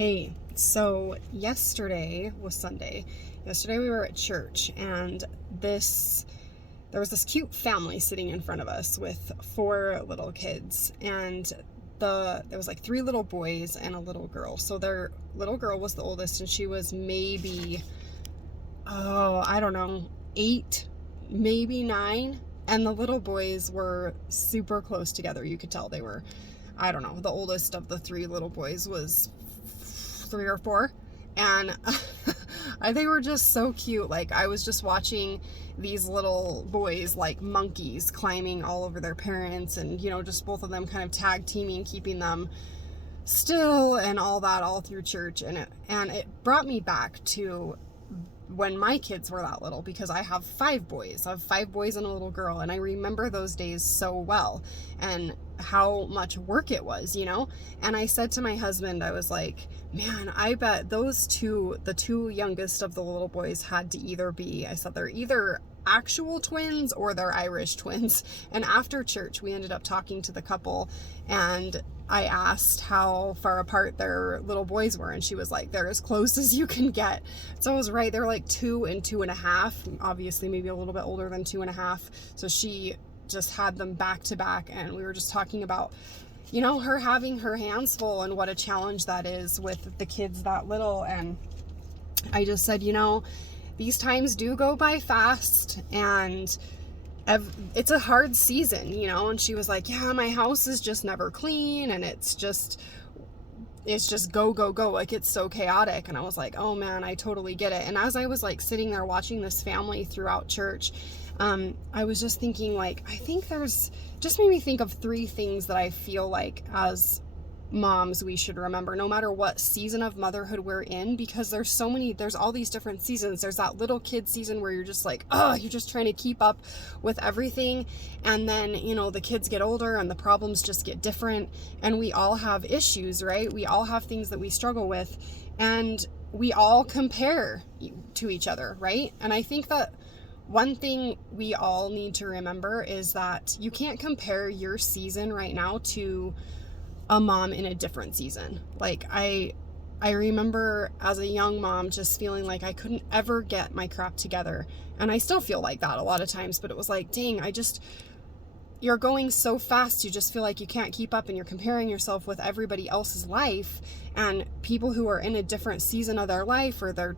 Hey, so yesterday was Sunday. Yesterday we were at church, and there was this cute family sitting in front of us with four little kids, and there was like three little boys and a little girl. So their little girl was the oldest, and she was maybe, I don't know, 8, maybe 9. And the little boys were super close together. You could tell they were, I don't know, the oldest of the three little boys was 3 or 4, and they were just so cute. Like, I was just watching these little boys like monkeys climbing all over their parents, and just both of them kind of tag teaming, keeping them still and all that all through church. And it brought me back to when my kids were that little, because I have 5 boys. I have 5 boys and a little girl, and I remember those days so well and how much work it was, And I said to my husband, I was like, man, I bet the two youngest of the little boys had to I said they're either actual twins or they're Irish twins. And after church, we ended up talking to the couple, and I asked how far apart their little boys were, and she was like, they're as close as you can get. So I was right. They're like 2 and 2.5, obviously maybe a little bit older than 2.5. So she just had them back to back, and we were just talking about, her having her hands full and what a challenge that is with the kids that little. And I just said, these times do go by fast, and it's a hard season, and she was like, yeah, my house is just never clean, and it's just go, go, go. Like, it's so chaotic. And I was like, oh man, I totally get it. And as I was like sitting there watching this family throughout church, I was just thinking, like, I think just made me think of 3 things that I feel like as moms we should remember, no matter what season of motherhood we're in, because there's all these different seasons. There's that little kid season where you're just like, you're just trying to keep up with everything. And then, the kids get older and the problems just get different, and we all have issues, right? We all have things that we struggle with, and we all compare to each other, right? And I think that one thing we all need to remember is that you can't compare your season right now to a mom in a different season. Like, I remember as a young mom just feeling like I couldn't ever get my crap together. And I still feel like that a lot of times, but it was like, dang, you're going so fast, you just feel like you can't keep up, and you're comparing yourself with everybody else's life, and people who are in a different season of their life, or their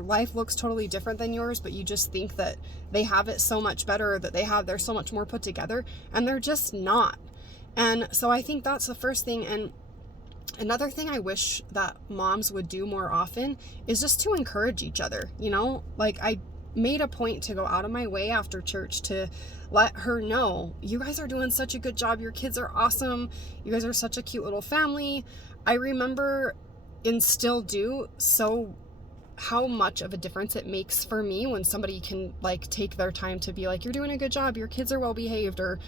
life looks totally different than yours, but you just think that they have it so much better, that they're so much more put together, and they're just not. And so I think that's the first thing. And another thing I wish that moms would do more often is just to encourage each other. Like, I made a point to go out of my way after church to let her know, you guys are doing such a good job. Your kids are awesome. You guys are such a cute little family. I remember, and still do, so how much of a difference it makes for me when somebody can like take their time to be like, you're doing a good job, your kids are well behaved, or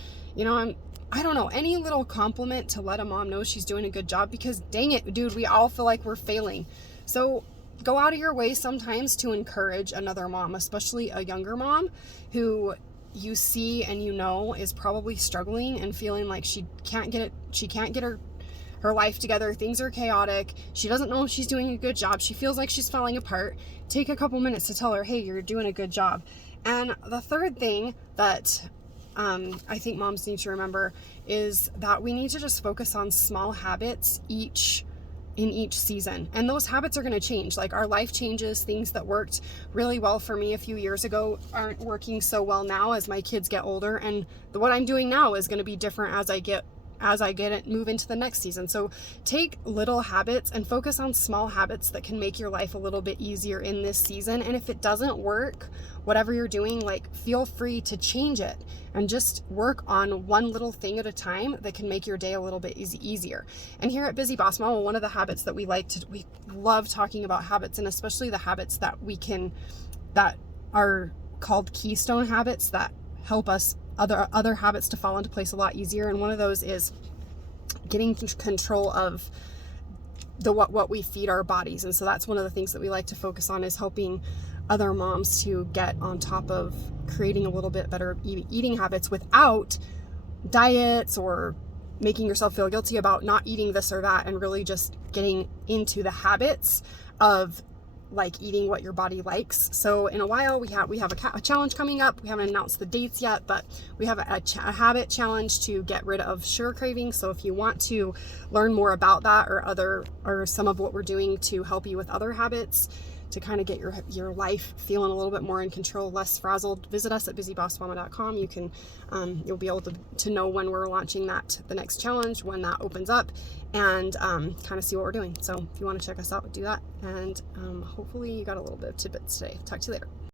I don't know, any little compliment to let a mom know she's doing a good job, because dang it, dude, we all feel like we're failing. So go out of your way sometimes to encourage another mom, especially a younger mom who you see and is probably struggling and feeling like she can't get her life together. Things are chaotic. She doesn't know if she's doing a good job. She feels like she's falling apart. Take a couple minutes to tell her, hey, you're doing a good job. And the third thing that I think moms need to remember is that we need to just focus on small habits in each season. And those habits are going to change. Like, our life changes. Things that worked really well for me a few years ago aren't working so well now as my kids get older. And what I'm doing now is going to be different as I move into the next season. So take little habits and focus on small habits that can make your life a little bit easier in this season. And if it doesn't work, whatever you're doing, like, feel free to change it and just work on one little thing at a time that can make your day a little bit easier. And here at Busy Boss Mama, one of the habits that we love talking about habits, and especially the habits that that are called keystone habits that help us other habits to fall into place a lot easier. And one of those is getting control of what we feed our bodies. And so that's one of the things that we like to focus on, is helping other moms to get on top of creating a little bit better eating habits without diets or making yourself feel guilty about not eating this or that, and really just getting into the habits of like eating what your body likes. So in a while we have a challenge coming up. We haven't announced the dates yet, but we have a habit challenge to get rid of sugar cravings. So if you want to learn more about that, or some of what we're doing to help you with other habits to kind of get your life feeling a little bit more in control, less frazzled, visit us at busybossmama.com. You can you'll be able to know when we're launching the next challenge, when that opens up, and kind of see what we're doing. So if you want to check us out, do that, and hopefully you got a little bit of tidbits today. Talk to you later.